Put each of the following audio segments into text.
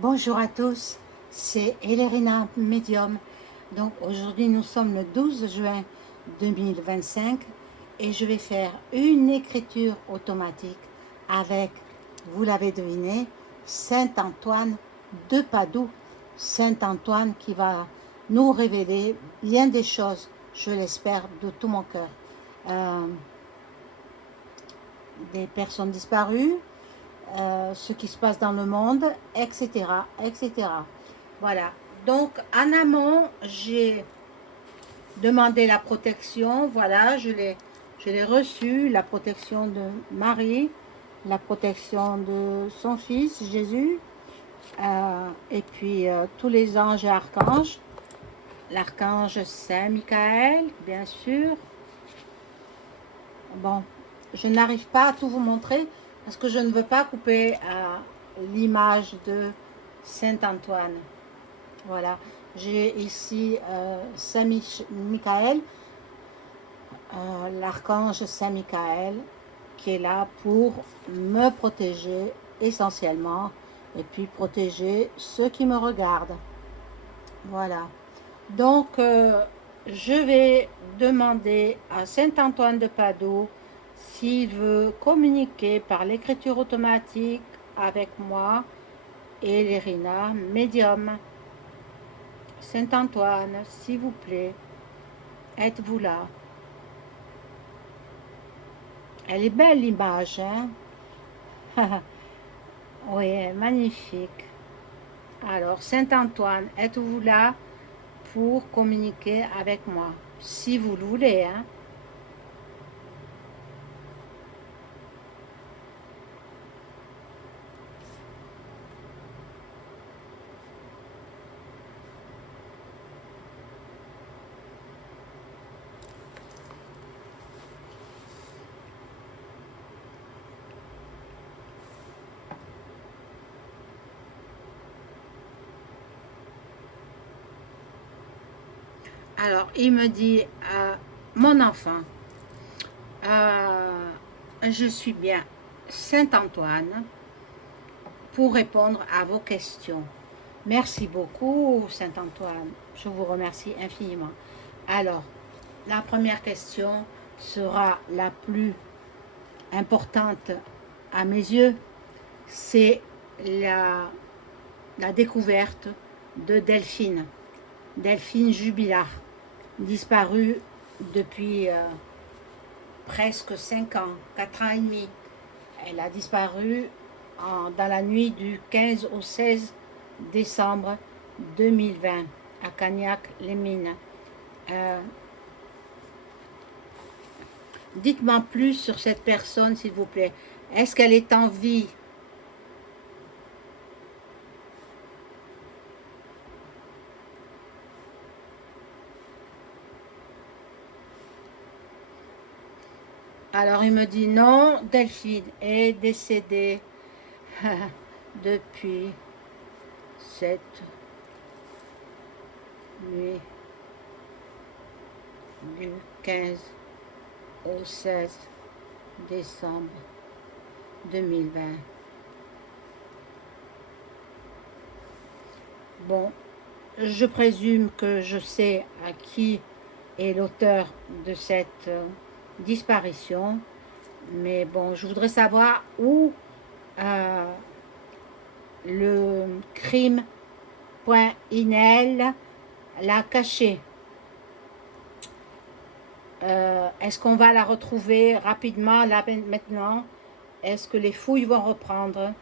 Bonjour à tous, c'est Elérina Medium. Donc aujourd'hui nous sommes le 12 juin 2025 et je vais faire une écriture automatique avec, vous l'avez deviné, Saint Antoine de Padoue. Saint Antoine qui va nous révéler bien des choses, je l'espère de tout mon cœur. Euh, des personnes disparues, ce qui se passe dans le monde, etc., etc. Voilà. Donc, en amont, j'ai demandé la protection. Voilà, je l'ai reçue, la protection de Marie, la protection de son fils, Jésus, et puis tous les anges et archanges. L'archange Saint-Michael, bien sûr. Bon, je n'arrive pas à tout vous montrer parce que je ne veux pas couper l'image de Saint-Antoine. Voilà, j'ai ici Saint-Michael, l'archange Saint-Michael, qui est là pour me protéger essentiellement et puis protéger ceux qui me regardent. Voilà. Donc, je vais demander à Saint-Antoine de Padoue s'il veut communiquer par l'écriture automatique avec moi et l'Irina médium. Saint-Antoine, s'il vous plaît, êtes-vous là? Elle est belle l'image, hein? Oui, magnifique. Alors, Saint-Antoine, êtes-vous là pour communiquer avec moi? Si vous le voulez, hein? Alors, il me dit, mon enfant, je suis bien Saint-Antoine pour répondre à vos questions. Merci beaucoup, Saint-Antoine. Je vous remercie infiniment. Alors, la première question sera la plus importante à mes yeux. C'est la découverte de Delphine. Delphine Jubilard, disparue depuis presque 5 ans, 4 ans et demi. Elle a disparu dans la nuit du 15 au 16 décembre 2020 à Cagnac-les-Mines. Dites-moi plus sur cette personne, s'il vous plaît. Est-ce qu'elle est en vie? Alors il me dit non, Delphine est décédée depuis cette nuit du 15 au 16 décembre 2020. Bon, je présume que je sais à qui est l'auteur de cette disparition, mais bon, je voudrais savoir où le crime.inel l'a caché. Est-ce qu'on va la retrouver rapidement, là, maintenant? Est-ce que les fouilles vont reprendre?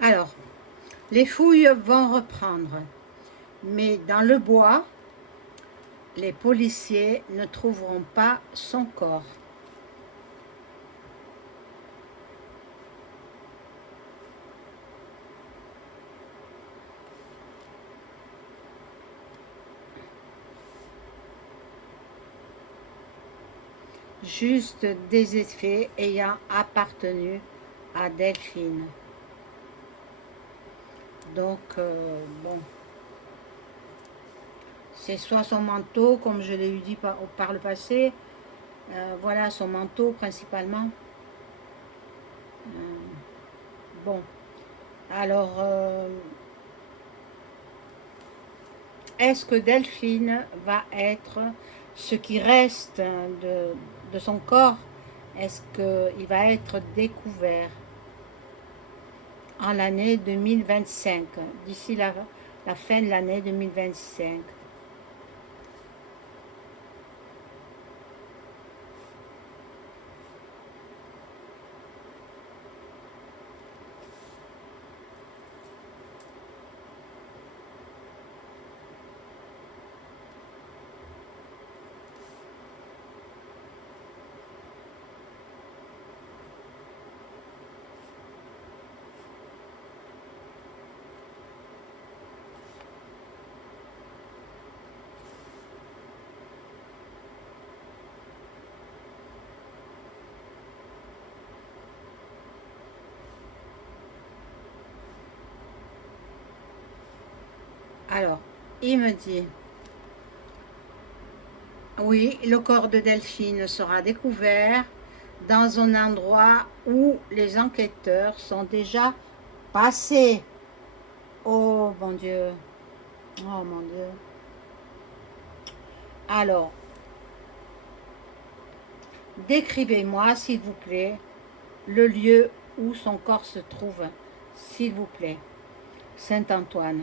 Alors, les fouilles vont reprendre, mais dans le bois, les policiers ne trouveront pas son corps. Juste des effets ayant appartenu à Delphine. Donc, bon, c'est soit son manteau, comme je l'ai eu dit par le passé, voilà son manteau principalement. Bon, alors, est-ce que Delphine va être ce qui reste de son corps? Est-ce qu'il va être découvert en l'année 2025, d'ici la fin de l'année 2025? Alors, il me dit, oui, le corps de Delphine sera découvert dans un endroit où les enquêteurs sont déjà passés. Oh mon Dieu, oh mon Dieu. Alors, décrivez-moi, s'il vous plaît, le lieu où son corps se trouve, s'il vous plaît. Saint-Antoine.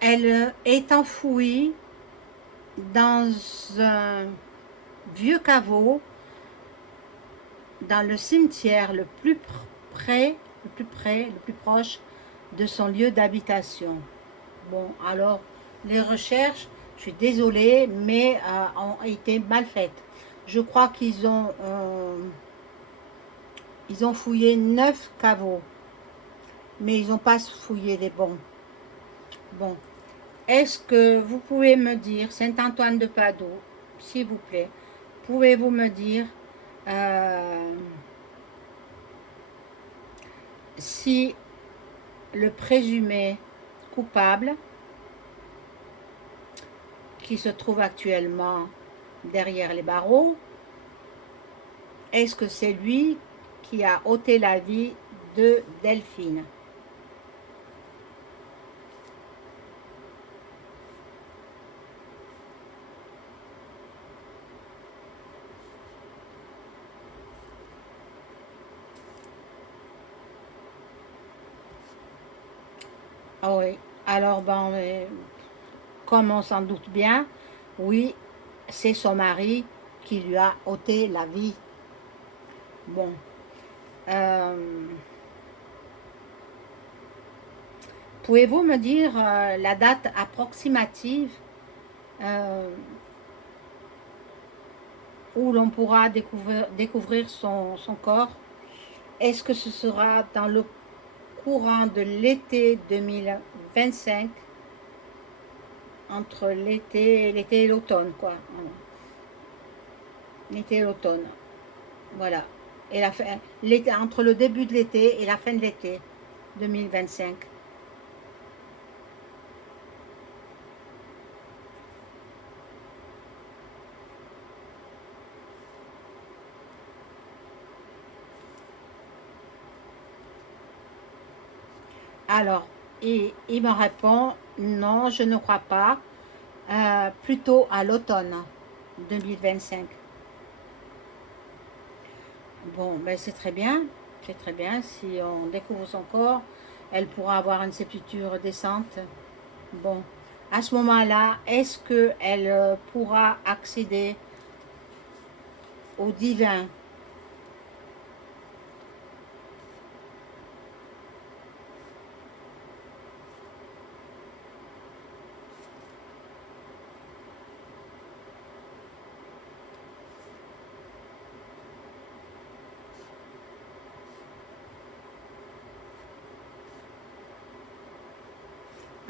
Elle est enfouie dans un vieux caveau dans le cimetière le plus proche de son lieu d'habitation. Bon, alors, les recherches, je suis désolée, mais ont été mal faites. Je crois ils ont fouillé 9 caveaux, mais ils n'ont pas fouillé les bons. Bon, est-ce que vous pouvez me dire, Saint-Antoine de Padoue, s'il vous plaît, pouvez-vous me dire si le présumé coupable, qui se trouve actuellement derrière les barreaux, est-ce que c'est lui qui a ôté la vie de Delphine? Ah oui, alors ben, comme on s'en doute bien, oui, c'est son mari qui lui a ôté la vie. Bon. Pouvez-vous me dire la date approximative où l'on pourra découvrir son corps? Est-ce que ce sera dans le courant de l'été 2025, entre l'été et l'automne, quoi. L'été et l'automne, voilà. Et la fin, entre le début de l'été et la fin de l'été 2025. Alors, il me répond, non, je ne crois pas, plutôt à l'automne 2025. Bon, ben c'est très bien, si on découvre son corps, elle pourra avoir une sépulture décente. Bon, à ce moment-là, est-ce qu'elle pourra accéder au divin?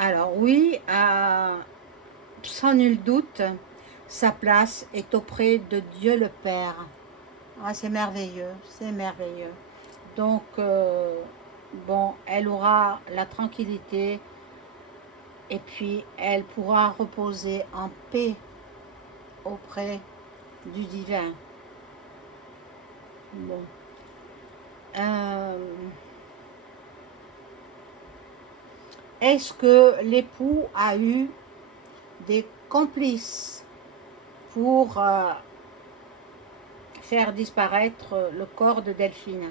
Alors oui, sans nul doute, sa place est auprès de Dieu le Père. Ah, c'est merveilleux, c'est merveilleux. Donc, bon, elle aura la tranquillité et puis elle pourra reposer en paix auprès du divin. Bon. Euh, Est-ce que l'époux a eu des complices pour faire disparaître le corps de Delphine?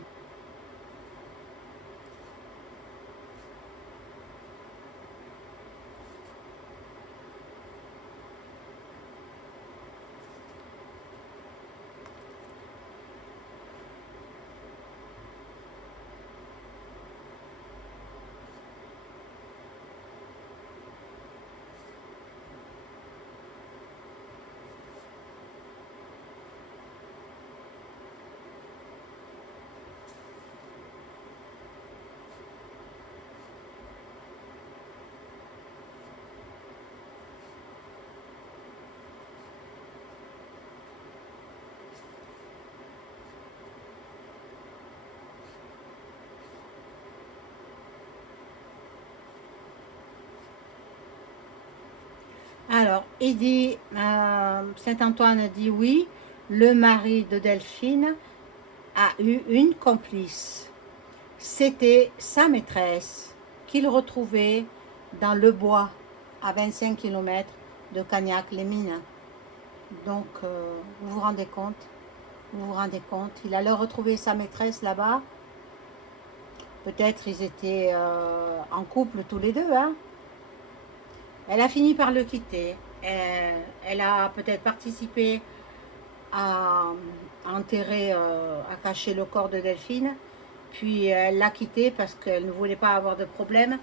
Alors, il dit, Saint-Antoine dit oui, le mari de Delphine a eu une complice. C'était sa maîtresse qu'il retrouvait dans le bois à 25 km de Cagnac-les-Mines. Donc, vous vous rendez compte? Vous vous rendez compte? Il allait retrouver sa maîtresse là-bas. Peut-être ils étaient en couple tous les deux, hein? Elle a fini par le quitter. Elle a peut-être participé à enterrer, à cacher le corps de Delphine. Puis elle l'a quitté parce qu'elle ne voulait pas avoir de problème.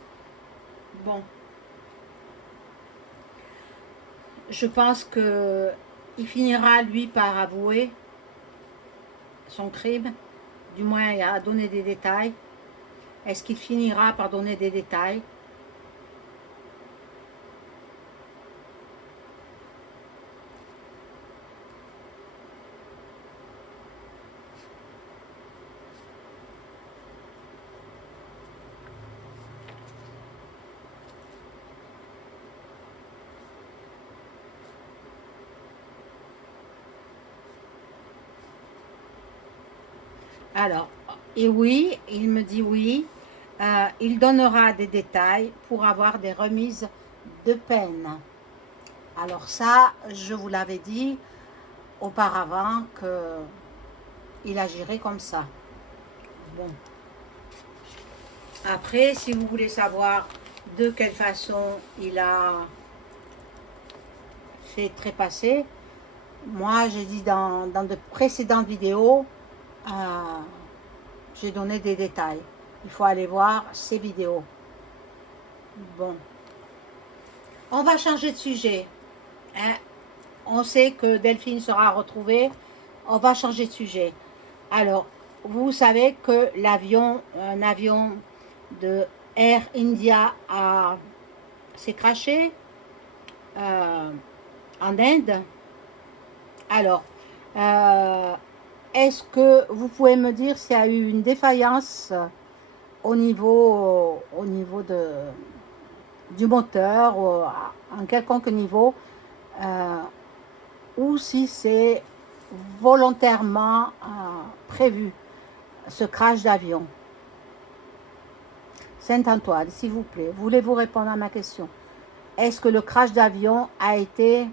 Bon, je pense que il finira lui par avouer son crime. Du moins, il a donné des détails. Est-ce qu'il finira par donner des détails? Alors, et oui, il me dit oui, il donnera des détails pour avoir des remises de peine. Alors ça, je vous l'avais dit auparavant que il agirait comme ça. Bon. Après, si vous voulez savoir de quelle façon il a fait trépasser, moi j'ai dit dans de précédentes vidéos, euh, j'ai donné des détails. Il faut aller voir ces vidéos. Bon, on va changer de sujet. Hein. On sait que Delphine sera retrouvée. On va changer de sujet. Alors, vous savez que un avion de Air India s'est crashé en Inde. Alors, est-ce que vous pouvez me dire s'il y a eu une défaillance au niveau du moteur, en quelconque niveau, ou si c'est volontairement prévu, ce crash d'avion? Saint-Antoine, s'il vous plaît, voulez-vous répondre à ma question? Est-ce que le crash d'avion a été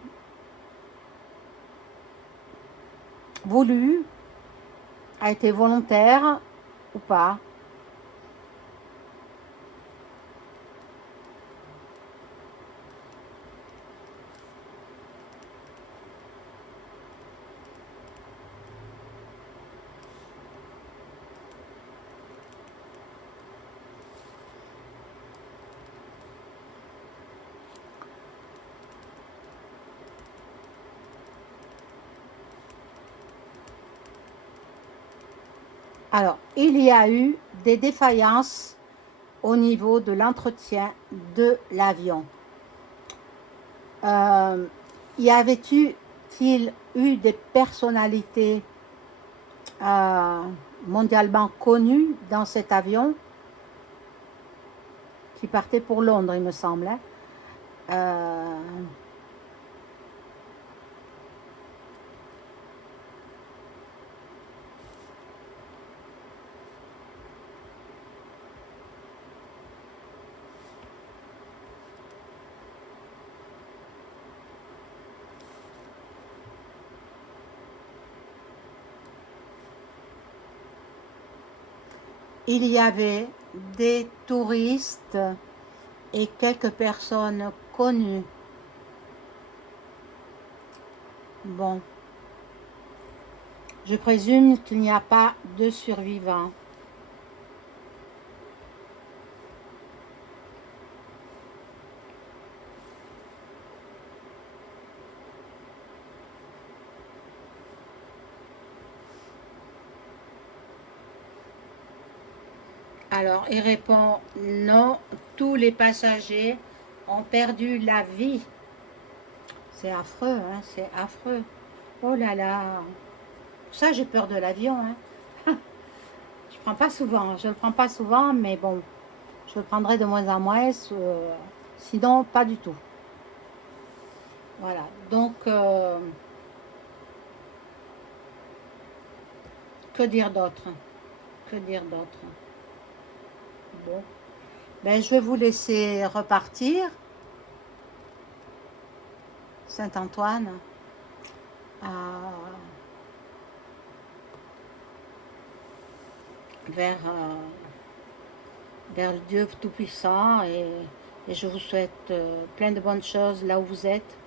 voulu, a été volontaire ou pas? Alors, il y a eu des défaillances au niveau de l'entretien de l'avion. Y avait-il eu des personnalités mondialement connues dans cet avion qui partait pour Londres, il me semble, hein? Il y avait des touristes et quelques personnes connues. Bon, je présume qu'il n'y a pas de survivants. Alors, il répond non, tous les passagers ont perdu la vie. C'est affreux, hein, c'est affreux. Oh là là. Pour ça, j'ai peur de l'avion, hein. Je prends pas souvent, je le prends pas souvent, mais bon, je le prendrai de moins en moins, sinon pas du tout. Voilà, donc, que dire d'autre? Que dire d'autre? Bon, ben, je vais vous laisser repartir, Saint-Antoine, vers, vers le Dieu Tout-Puissant, et je vous souhaite plein de bonnes choses là où vous êtes.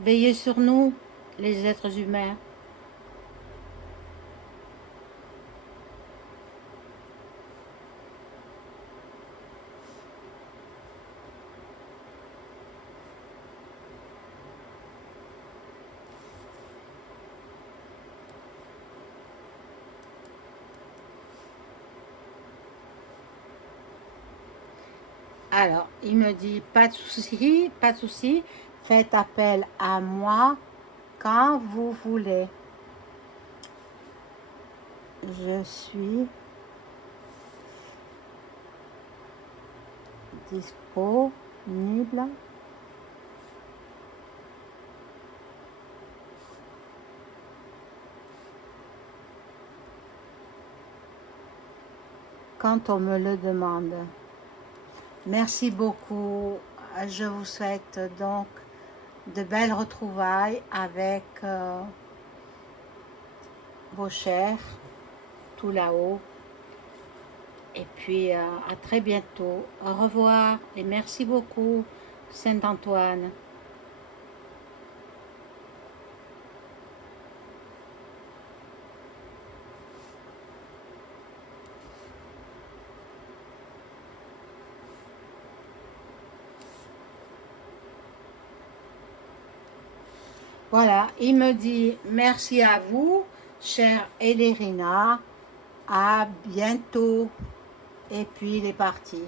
Veillez sur nous, les êtres humains. Alors, il me dit, pas de souci, faites appel à moi quand vous voulez. Je suis disponible quand on me le demande. Merci beaucoup. Je vous souhaite donc de belles retrouvailles avec vos chers, tout là-haut. Et puis à très bientôt. Au revoir et merci beaucoup, Saint-Antoine. Voilà, il me dit merci à vous, chère Elérina, à bientôt. Et puis il est parti.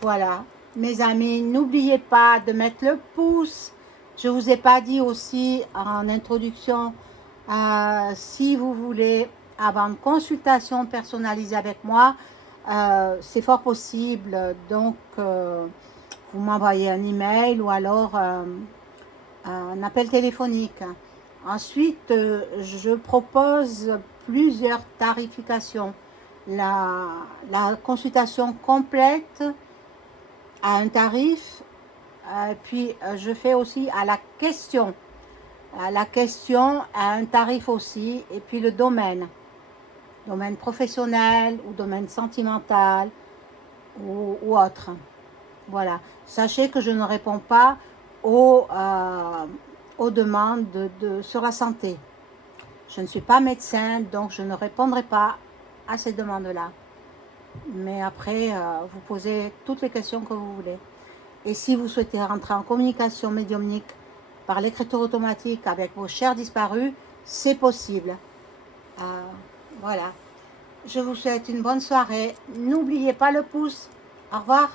Voilà, mes amis, n'oubliez pas de mettre le pouce. Je ne vous ai pas dit aussi en introduction, si vous voulez avoir une consultation personnalisée avec moi, c'est fort possible. Donc, vous m'envoyez un email ou alors un appel téléphonique. Ensuite, je propose plusieurs tarifications. la consultation complète à un tarif. Puis je fais aussi à la question à un tarif aussi, et puis le domaine professionnel ou domaine sentimental ou autre. Voilà, sachez que je ne réponds pas aux demandes sur la santé. Je ne suis pas médecin, donc je ne répondrai pas à ces demandes-là. Mais après, vous posez toutes les questions que vous voulez. Et si vous souhaitez rentrer en communication médiumnique par l'écriture automatique avec vos chers disparus, c'est possible. Voilà. Je vous souhaite une bonne soirée. N'oubliez pas le pouce. Au revoir.